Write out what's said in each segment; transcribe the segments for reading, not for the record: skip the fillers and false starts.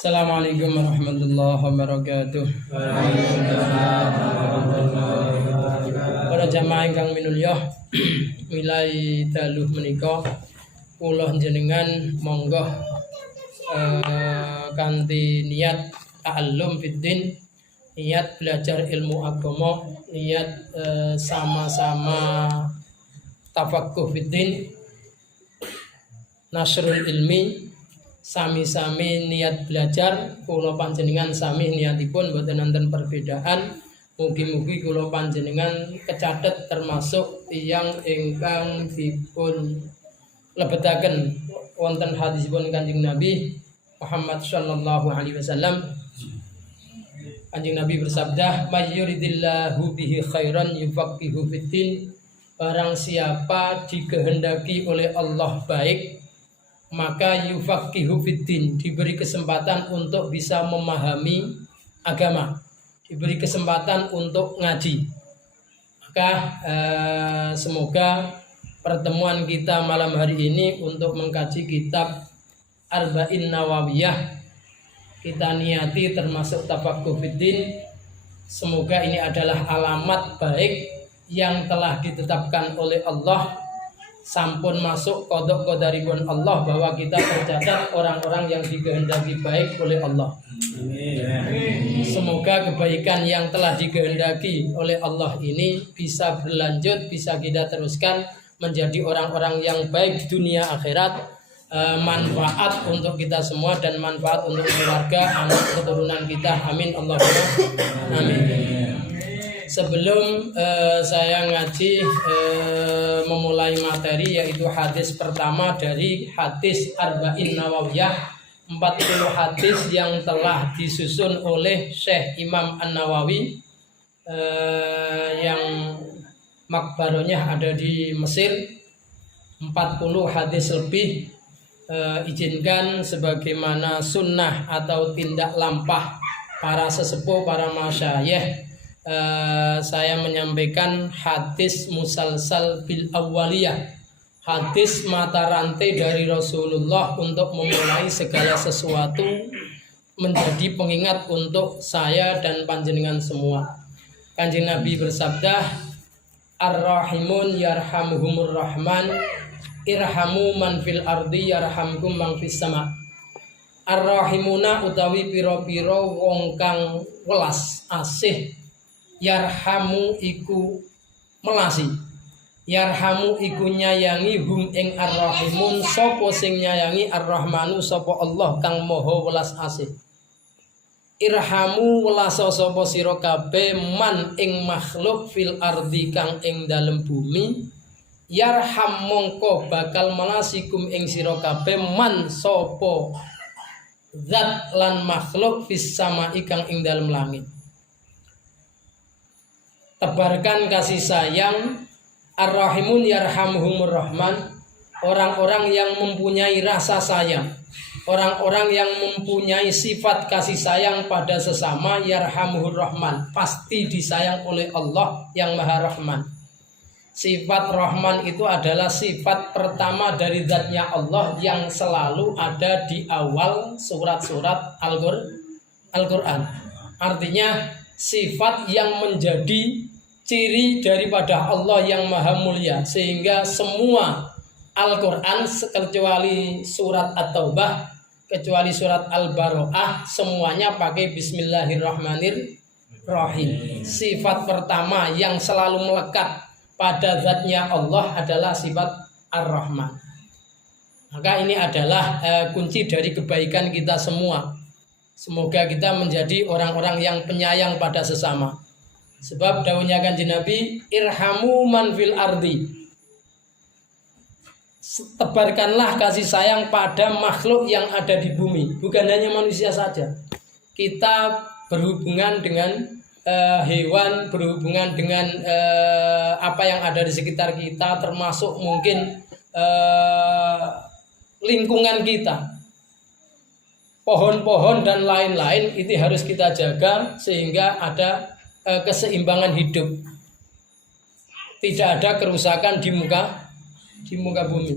Assalamualaikum warahmatullahi wabarakatuh. Para jamaah ingkang minulya, milai dalu menika kula jenengan monggo kanthi niat ta'allum fiddin, niat belajar ilmu agama, niat sama-sama tafaqquh fiddin, nasrul ilmi, sami-sami niat belajar. Kula panjenengan sami niatipun boten wonten perbedaan. Mugi-mugi kula panjenengan kecathet termasuk tiyang ingkang dipun lebetaken wonten hadisipun Kanjeng Nabi Muhammad sallallahu alaihi wasallam. Kanjeng Nabi bersabda, "May yuridillahu bihi khairan yufaqihu fiddin." Barang siapa dikehendaki oleh Allah baik, maka yufaqihu fiddin, diberi kesempatan untuk bisa memahami agama, diberi kesempatan untuk ngaji. Maka semoga pertemuan kita malam hari ini untuk mengkaji kitab Arba'in Nawawiyah kita niati termasuk tafaqquh fiddin. Semoga ini adalah alamat baik yang telah ditetapkan oleh Allah, sampun masuk kodok qadaripun Allah bahwa kita tercatat orang-orang yang dikehendaki baik oleh Allah. Semoga kebaikan yang telah dikehendaki oleh Allah ini bisa berlanjut, bisa kita teruskan menjadi orang-orang yang baik dunia akhirat, manfaat untuk kita semua dan manfaat untuk keluarga, anak keturunan kita. Amin Allahumma amin. Sebelum saya ngaji memulai materi, yaitu hadis pertama dari hadis Arba'in Nawawiyah, 40 hadis yang telah disusun oleh Syekh Imam An-Nawawi yang makbaronya ada di Mesir. 40 hadis lebih, izinkan sebagaimana sunnah atau tindak lampah para sesepuh, para masyayikh, saya menyampaikan hadis musalsal bil awwaliyah, hadis mata rantai dari Rasulullah untuk memulai segala sesuatu, menjadi pengingat untuk saya dan panjenengan semua. Kanjeng Nabi bersabda, Ar-Rahimun yarhamuhumur Rahman, irhamu man fil ardi yarhamkum man fis sama. Ar-Rahimuna utawi pira-pira wong kang welas asih, yarhamu iku melasi, yarhamu iku nyayangi hum ing ar-rahimun, sapa sing nyayangi ar-rahmanu sapa Allah kang maha welas asih. Irhamu welasa sapa sira kabeh man ing makhluk fil ardi kang ing dalem bumi, yarham mongko bakal melasikum ing sira kabeh man sapa zat lan makhluk fis samai kang ing dalem langit. Tebarkan kasih sayang, ar-rahimun yarhamuhumur rahman, orang-orang yang mempunyai rasa sayang, orang-orang yang mempunyai sifat kasih sayang pada sesama, yarhamuhur rahman, pasti disayang oleh Allah yang maha rahman. Sifat rahman itu adalah sifat pertama dari zatnya Allah yang selalu ada di awal surat-surat Al-Quran. Artinya sifat yang menjadi ciri daripada Allah yang maha mulia, sehingga semua Al-Quran kecuali surat At-Taubah, kecuali surat Al-Baro'ah, semuanya pakai Bismillahirrahmanirrahim. Sifat pertama yang selalu melekat pada zatnya Allah adalah sifat Ar-Rahman. Maka ini adalah kunci dari kebaikan kita semua. Semoga kita menjadi orang-orang yang penyayang pada sesama. Sebab dawuhnya Kanjeng Nabi, irhamu man fil ardi, tebarkanlah kasih sayang pada makhluk yang ada di bumi. Bukan hanya manusia saja, kita berhubungan dengan hewan, berhubungan dengan apa yang ada di sekitar kita, termasuk mungkin lingkungan kita, pohon-pohon dan lain-lain. Itu harus kita jaga sehingga ada keseimbangan hidup, tidak ada kerusakan di muka bumi.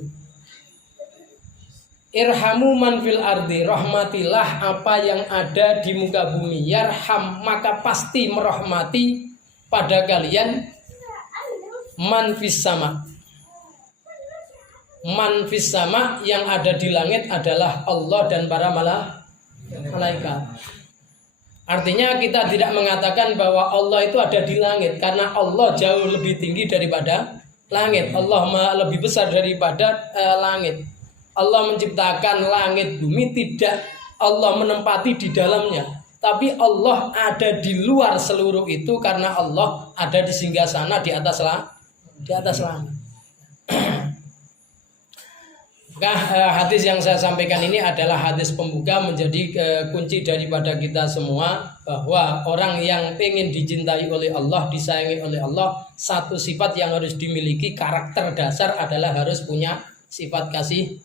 Irhamu man fil ardi, rahmatilah apa yang ada di muka bumi. Yarham, maka pasti merahmati pada kalian man fis sama. Man fis sama, yang ada di langit adalah Allah dan para malaikat. Artinya kita tidak mengatakan bahwa Allah itu ada di langit, karena Allah jauh lebih tinggi daripada langit. Allah lebih besar daripada langit. Allah menciptakan langit bumi, tidak Allah menempati di dalamnya, tapi Allah ada di luar seluruh itu, karena Allah ada di singgasana di atas langit. Nah, hadis yang saya sampaikan ini adalah hadis pembuka, menjadi kunci daripada kita semua, bahwa orang yang ingin dicintai oleh Allah, disayangi oleh Allah, satu sifat yang harus dimiliki, karakter dasar adalah harus punya sifat kasih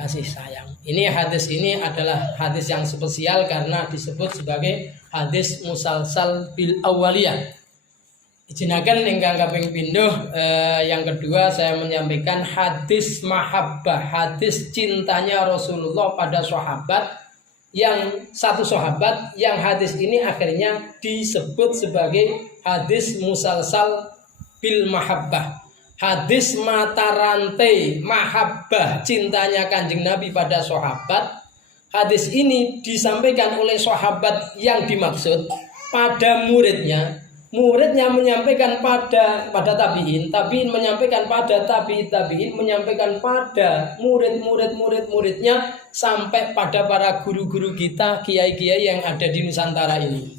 sayang. Ini hadis ini adalah hadis yang spesial karena disebut sebagai hadis musalsal bil awaliyah. Ijinakan ingkang kaping pindho, yang kedua saya menyampaikan hadis mahabbah, hadis cintanya Rasulullah pada sahabat, yang satu sahabat, yang hadis ini akhirnya disebut sebagai hadis musalsal bil mahabbah. Hadis mata rantai mahabbah, cintanya Kanjeng Nabi pada sahabat. Hadis ini disampaikan oleh sahabat yang dimaksud pada muridnya. Muridnya menyampaikan pada tabiin, tabiin menyampaikan pada tabiin menyampaikan pada muridnya, sampai pada para guru-guru kita, kiai-kiai yang ada di Nusantara ini.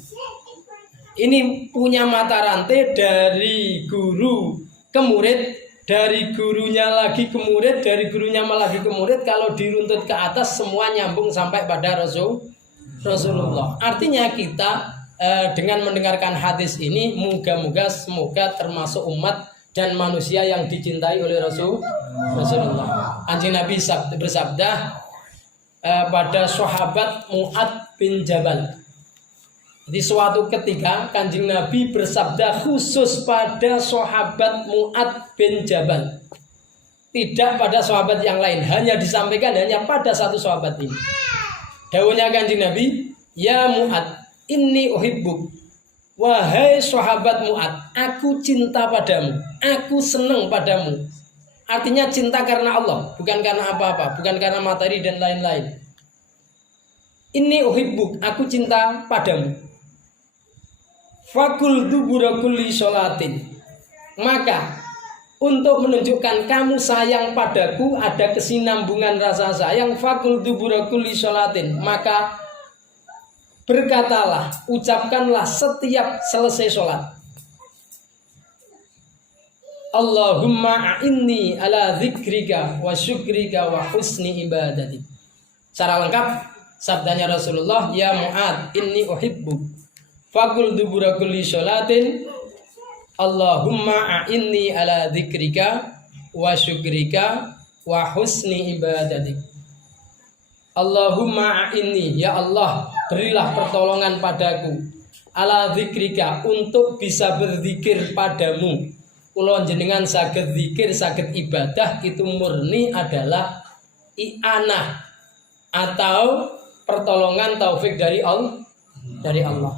Ini punya mata rantai dari guru ke murid, dari gurunya lagi ke murid, dari gurunya lagi ke murid. Kalau diruntut ke atas semua nyambung sampai pada Rasulullah. Artinya kita dengan mendengarkan hadis ini, semoga termasuk umat dan manusia yang dicintai oleh Rasulullah. Kanjeng Nabi bersabda pada sahabat Mu'ad bin Jabal. Di suatu ketika Kanjeng Nabi bersabda khusus pada sahabat Mu'ad bin Jabal, tidak pada sahabat yang lain, hanya disampaikan hanya pada satu sahabat ini. Dawuhnya Kanjeng Nabi, ya Mu'ad, inni uhibbuk. Wahai sahabat Mu'ad, aku cinta padamu, aku senang padamu. Artinya cinta karena Allah, bukan karena apa-apa, bukan karena materi dan lain-lain. Inni uhibbuk, aku cinta padamu. Fakul dubura kulli sholatin, maka untuk menunjukkan kamu sayang padaku, ada kesinambungan rasa sayang. Fakul dubura kulli sholatin, maka berkatalah, ucapkanlah setiap selesai sholat, Allahumma a'inni ala dzikrika wa syukrika wa husni ibadati. Secara lengkap sabdanya Rasulullah, ya Mu'ad, inni uhibbuk. Fakul dubura kulli sholatin, Allahumma a'inni ala dzikrika wa syukrika wa husni ibadatik. Allahumma a'inni, ya Allah, berilah pertolongan padaku, ala dzikrika, untuk bisa berzikir padamu. Kula jenengan saged zikir, saged ibadah, itu murni adalah i'anah atau pertolongan taufik dari Allah.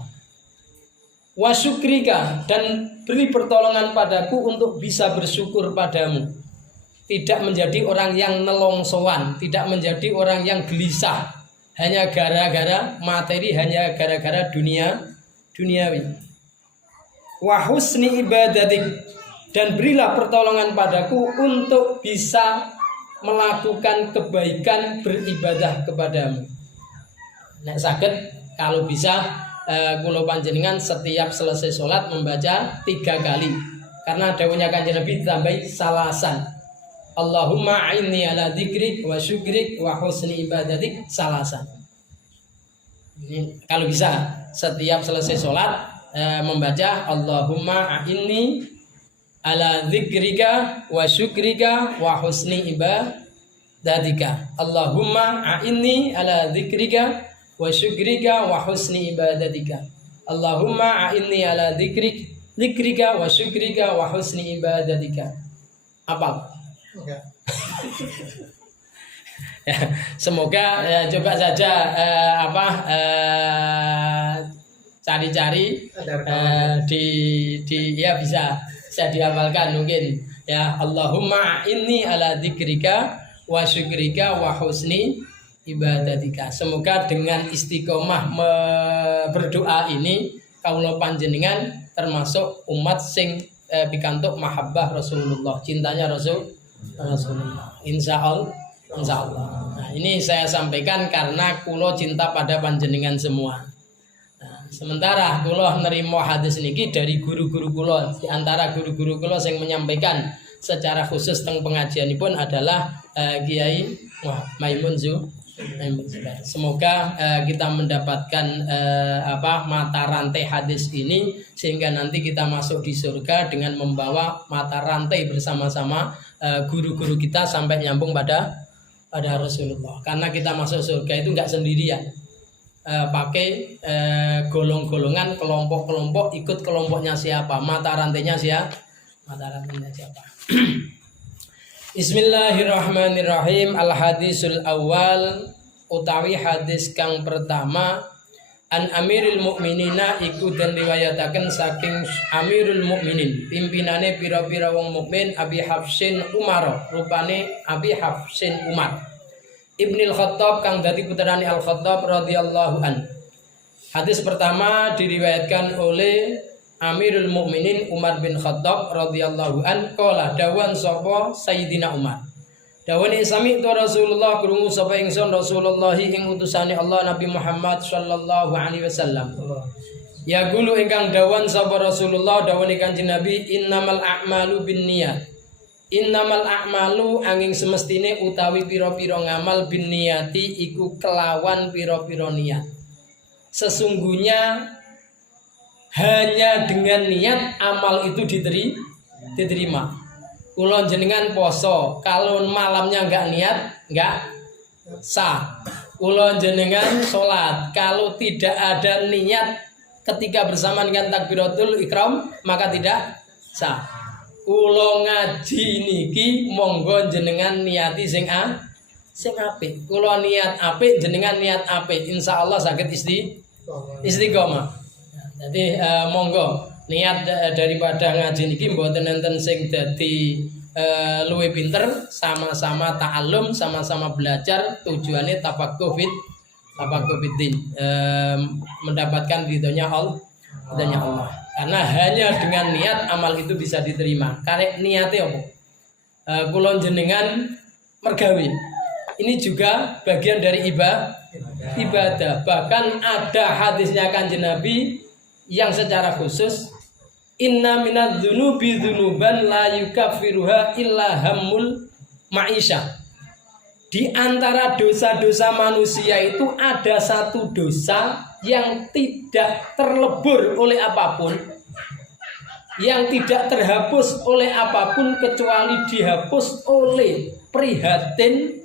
Wa syukrika, dan beri pertolongan padaku untuk bisa bersyukur padamu. Tidak menjadi orang yang nelongsoan, tidak menjadi orang yang gelisah hanya gara-gara materi, hanya gara-gara duniawi. Wa husni ibadatik, dan berilah pertolongan padaku untuk bisa melakukan kebaikan, beribadah kepadamu. Nek saged, kalau bisa kula panjenengan setiap selesai sholat membaca 3 kali, karena dawuhnya Kanjeng Nabi ditambahi salasan, Allahumma a'inni ala dzikrik wa syukrik wa husni ibadatik, salasan. Ini kalau bisa setiap selesai sholat membaca Allahumma a'inni ala dzikrika wa syukrika wa husni ibadatika. Allahumma a'inni ala dzikrika wa syukrika wa husni ibadatika. Allahumma a'inni ala dzikrika wa syukrika wa husni ibadatika. Apa? Ya, semoga coba saja cari-cari di ya bisa dihafalkan mungkin ya. Allahumma inni ala dzikrika wa syukrika wa husni ibadatika. Semoga dengan istiqomah berdoa ini kaula panjenengan termasuk umat sing pikantuk mahabbah Rasulullah, cintanya Rasulullah. Insyaallah. Nah, ini saya sampaikan karena kulo cinta pada panjenengan semua. Nah, sementara kulo nerima hadis niki dari guru-guru kulo. Di antara guru-guru kulo yang menyampaikan secara khusus tentang pengajianipun adalah Kiai Maimun Zubair. Semoga kita mendapatkan mata rantai hadis ini sehingga nanti kita masuk di surga dengan membawa mata rantai bersama-sama guru-guru kita sampai nyambung pada Rasulullah. Karena kita masuk surga itu nggak sendirian, pakai golong-golongan, kelompok-kelompok, ikut kelompoknya siapa, mata rantainya siapa. Bismillahirrahmanirrahim. Al-hadisul awal utawi hadis kang pertama an Amirul Mukminina iku den riwayataken saking Amirul Mukminin, pimpinane pira-pira wong mukmin, Abi Hafsin Umar, rupane Abi Hafsin Umar Ibnil Khattab kang dadi putrane Al Khattab radhiyallahu an. Hadis pertama diriwayatkan oleh Amirul Mukminin Umar bin Khattab radhiyallahu an, qala dawan sapa Sayyidina Umar. Dawani sami tu Rasulullah krungu sapa ingsun Rasulullah ing utusane Allah Nabi Muhammad sallallahu alaihi wasallam. Ya gulu ingkang dawan sapa Rasulullah dawani Kanjeng Nabi, innamal a'malu binniyat. Innamal a'malu angin semestine utawi pira-pira ngamal binniyati iku kelawan pira-pira niat. Sesungguhnya hanya dengan niat amal itu diterima. Kulon jenengan poso, kalau malamnya enggak niat, enggak sah. Kulon jenengan sholat, kalau tidak ada niat ketika bersama dengan takbiratul ikram, maka tidak sah. Kulon ngaji niki, monggo jenengan niati sing apik. Kulon niat apik, jenengan niat apik, insya Allah sakit istiqomah. Jadi monggo. Niat daripada ngaji niki mboten enten sing dadi luwih pinter, sama-sama ta'allum, sama-sama belajar, tujuannya tafaqquh fiddin, mendapatkan ridhonya Allah. Karena hanya dengan niat amal itu bisa diterima. Karek niate apa? Kula jenengan mergawe. Ini juga bagian dari ibadah. Bahkan ada hadisnya Kanjeng Nabi yang secara khusus, inna minadz dzunubi dzunuban la yukaffiruha illa hammul ma'isyah. Di antara dosa-dosa manusia itu ada satu dosa yang tidak terlebur oleh apapun, yang tidak terhapus oleh apapun kecuali dihapus oleh prihatin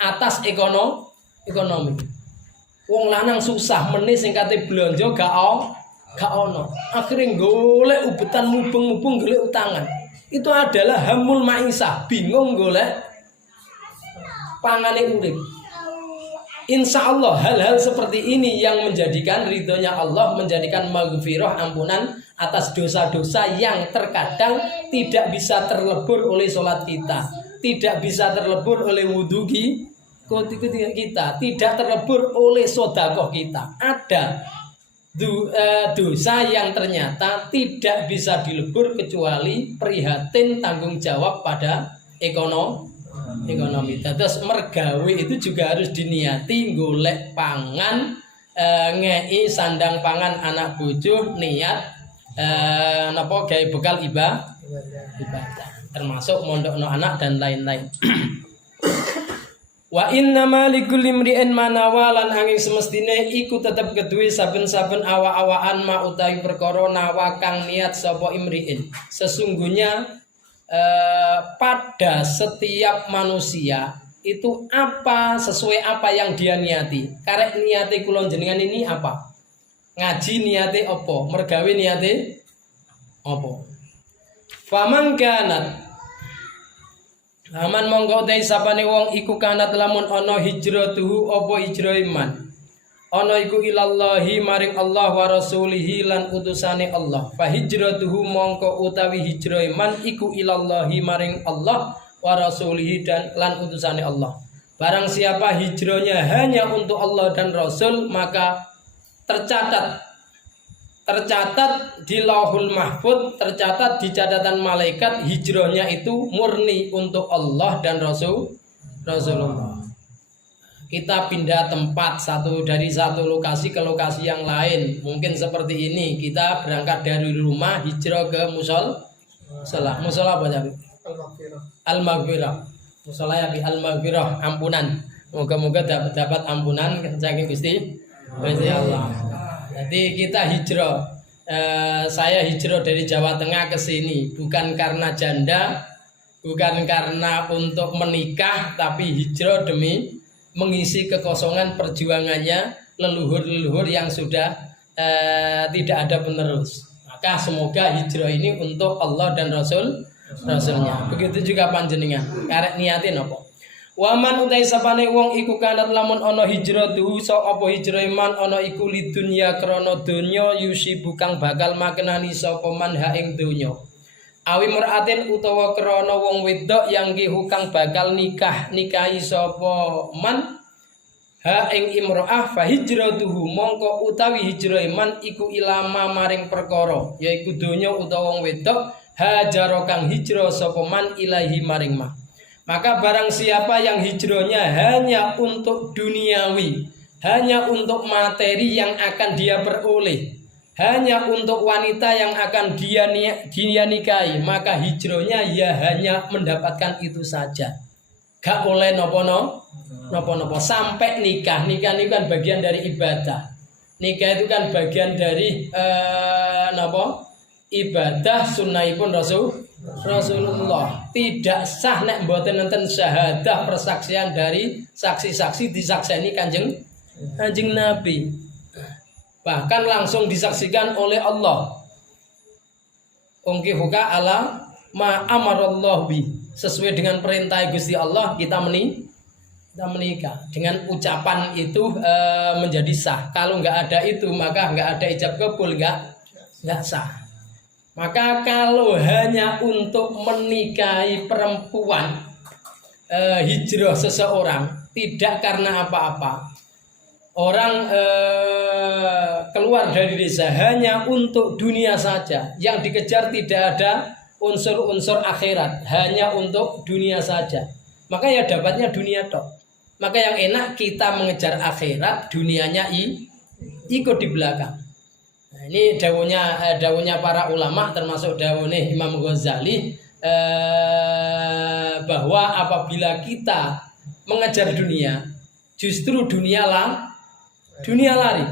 atas ekonomi. Wong lanang susah meneh sing kate blonjo gak ono. Akhirnya golek ubetan mubeng-mubeng golek utangan. Itu adalah hamul maisah, bingung golek pangane urip. Insya Allah hal-hal seperti ini yang menjadikan ridhonya Allah, menjadikan maghfirah, ampunan atas dosa-dosa yang terkadang tidak bisa terlebur oleh sholat kita, tidak bisa terlebur oleh wudhu kita, tidak terlebur oleh sodakoh kita. Ada dosa yang ternyata tidak bisa dilebur kecuali prihatin tanggung jawab pada ekonomi. Terus mergawe itu juga harus diniati, golek pangan, ngei sandang pangan anak bojo, niat gawe bekal ibadah, termasuk mondokno anak dan lain-lain. Wa inna malikul imri'in manawalan angin semestine iku tetep kedue saben-saben awa-awaan ma utawi perkara nawa kang niat sapa imri'in. Sesungguhnya pada setiap manusia itu apa sesuai apa yang dia niati. Karek niate kula jenengan ini apa? Ngaji niate apa? Mergawe niate apa? Faman kanat Aman mongko utai sapane wong iku kanat lamun ana hijratuhu apa hijrah iman. Ana iku ilallahi maring Allah wa rasulihi lan utusane Allah. Fa hijratuhu mongko utawi hijrah iman iku ilallahi maring Allah wa rasulihi dan lan utusane Allah. Barang siapa hijrahnya hanya untuk Allah dan Rasul, maka tercatat di Lauhul Mahfuz, tercatat di catatan malaikat hijrahnya itu murni untuk Allah dan Rasulullah. Kita pindah tempat dari satu lokasi ke lokasi yang lain. Mungkin seperti ini, kita berangkat dari rumah hijrah ke musola. Musola apa tadi? Al-Maghfirah. Musola ya Al-Maghfirah, ampunan. Moga-moga dapat ampunan saking Gusti Allah. Jadi kita hijrah. Saya hijrah dari Jawa Tengah ke sini bukan karena janda, bukan karena untuk menikah, tapi hijrah demi mengisi kekosongan perjuangannya leluhur-leluhur yang sudah tidak ada penerus. Maka semoga hijrah ini untuk Allah dan Rasulnya. Begitu juga panjenengan. Karek niatin apa? Waman utai sapane wong iku kanat lamun ana hijratuhu so apa hijrah iman ana iku lidunya krana donya yusi bukang bakal makenani sapa man ha ing donya. Awi muratin utawa krana wong wedok yang hukang bakal nikahi sapa man ha ing imro'ah fa hijratuhu mongko utawi hijrah iman iku ilama maring perkara yaiku donya utawa wong wedok hajaro kang hijrah sapa man ilahi maring ma. Maka barang siapa yang hijrahnya hanya untuk duniawi, hanya untuk materi yang akan dia peroleh, hanya untuk wanita yang akan dia nikahi, maka hijrahnya ya hanya mendapatkan itu saja. Gak oleh nopo sampai nikah. Nikah itu kan bagian dari ibadah. Nikah itu kan bagian dari ibadah sunnahipun Rasulullah. Tidak sah nek mboten nenten syahadah persaksian dari saksi-saksi disakseni Kanjeng Nabi. Bahkan langsung disaksikan oleh Allah. Ungkihuka ala ma amarallahu bi. Sesuai dengan perintah Gusti Allah kita menikah. Dengan ucapan itu menjadi sah. Kalau nggak ada itu maka nggak ada ijab kabul, nggak sah. Maka kalau hanya untuk menikahi perempuan hijrah seseorang tidak karena apa-apa. Orang keluar dari desa hanya untuk dunia saja. Yang dikejar tidak ada unsur-unsur akhirat, hanya untuk dunia saja. Maka ya dapatnya dunia tok. Maka yang enak kita mengejar akhirat, dunianya ikut di belakang. Nah, ini dawuhnya para ulama termasuk dawuhnya Imam Ghazali bahwa apabila kita mengejar dunia, justru dunia lari.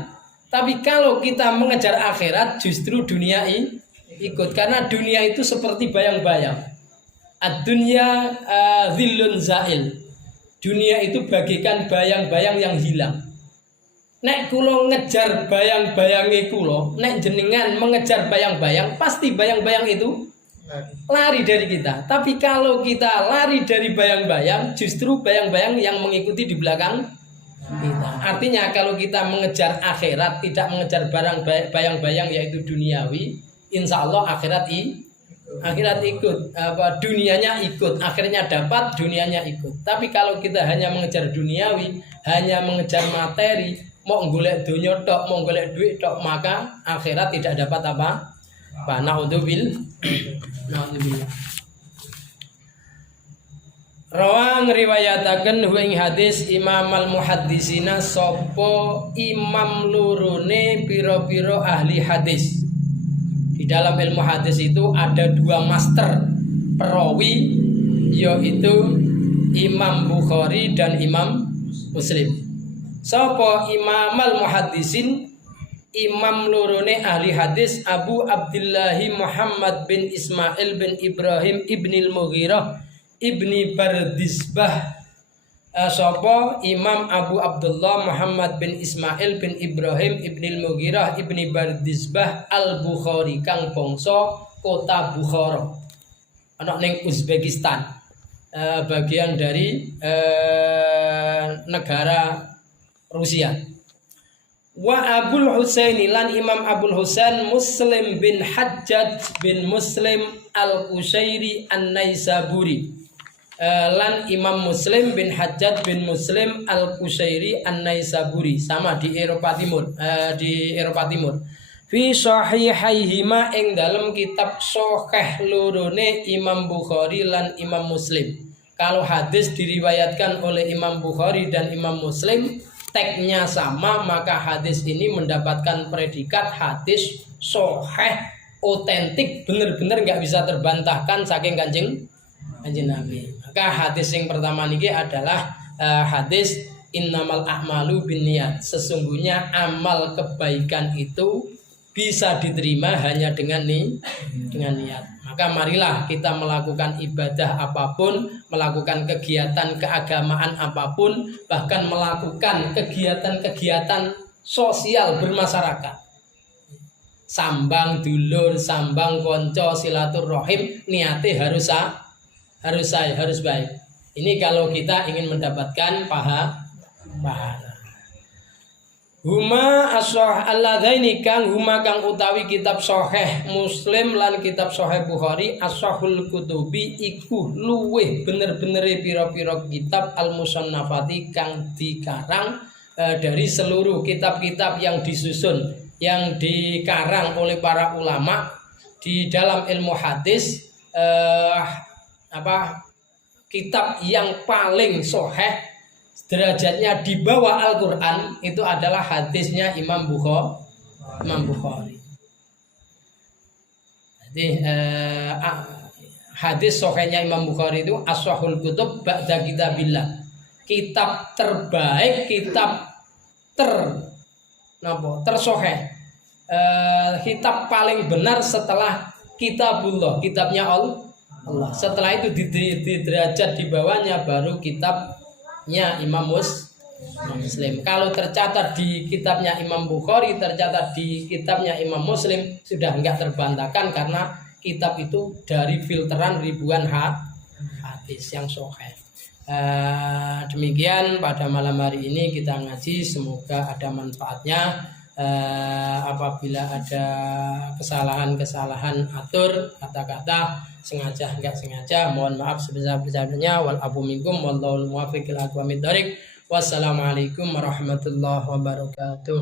Tapi kalau kita mengejar akhirat, justru dunia ikut. Karena dunia itu seperti bayang-bayang. Ad-dunya dhillun zail. Dunia itu bagikan bayang-bayang yang hilang. Nek kulo ngejar bayang-bayange kulo, nek jenengan mengejar bayang-bayang, pasti bayang-bayang itu lari dari kita. Tapi kalau kita lari dari bayang-bayang, justru bayang-bayang yang mengikuti di belakang kita. Artinya kalau kita mengejar akhirat, tidak mengejar barang bayang-bayang yaitu duniawi, insya Allah akhirat ikut, dunianya ikut, akhirnya dapat, dunianya ikut. Tapi kalau kita hanya mengejar duniawi, hanya mengejar materi, mau golek dunia tok, mau golek duit tok, maka akhirat tidak dapat apa? Naudzubillah. Rawang riwayataken ing hadis Imam al-Muhaddisina sapa imam lurune pira-pira ahli hadis. Di dalam ilmu hadis itu ada dua master perawi, yaitu Imam Bukhari dan Imam Muslim. Sapa Imam al-Muhaddisin, imam lurune ahli hadis Abu Abdullah Muhammad bin Ismail bin Ibrahim ibnil Mughirah ibni Bardisbah. Sapa Imam Abu Abdullah Muhammad bin Ismail bin Ibrahim ibnil Mughirah ibni Bardisbah al-Bukhari kang bangsa kota Bukhara ana ning Uzbekistan. bagian dari negara Rusia. Wa Abul Husaini lan Imam Abul Husain Muslim bin Hajjaj bin Muslim Al-Qushairi An-Naisaburi. Lan Imam Muslim bin Hajjaj bin Muslim Al-Qushairi An-Naisaburi, sama di Eropa Timur, Fi sahihaihima ing dalam kitab sahih lorone Imam Bukhari lan Imam Muslim. Kalau hadis diriwayatkan oleh Imam Bukhari dan Imam Muslim, teksnya sama, maka hadis ini mendapatkan predikat hadis sahih, otentik, benar-benar nggak bisa terbantahkan saking kanjeng Nabi. Maka hadis yang pertama ini adalah hadis innamal a'malu binniyat. Sesungguhnya amal kebaikan itu bisa diterima hanya dengan niat. Maka marilah kita melakukan ibadah apapun, melakukan kegiatan keagamaan apapun, bahkan melakukan kegiatan-kegiatan sosial bermasyarakat. Sambang dulur, sambang konco, silaturahim, niatnya harus baik. Ini kalau kita ingin mendapatkan pahala. Huma as-sahih alladzaini kang huma kang utawi kitab sahih Muslim lan kitab sahih Bukhari as-sahul kutubi iku luweh bener-benere pira-pira kitab al-musannafati kang dikarang dari seluruh kitab-kitab yang disusun, yang dikarang oleh para ulama di dalam ilmu hadis. Kitab yang paling sahih, derajatnya di bawah Al-Quran, itu adalah hadisnya Imam Bukhari. Jadi hadis sahihnya Imam Bukhari itu as-sahihul kutub ba'da kitabillah. Kitab terbaik, kitab tersahih. Kitab paling benar setelah kitabullah, kitabnya Allah. Setelah itu di derajat di bawahnya baru kitabnya Imam Muslim. Kalau tercatat di kitabnya Imam Bukhari, tercatat di kitabnya Imam Muslim, sudah enggak terbantahkan karena kitab itu dari filteran ribuan hadis yang sahih. Demikian pada malam hari ini kita ngaji, semoga ada manfaatnya. Apabila ada kesalahan atur kata-kata, sengaja enggak sengaja, mohon maaf sebesar-besarnya. Wal afu minkum wallahul muwaffiq ila aqwamit thoriq. Wassalamualaikum warahmatullahi wabarakatuh.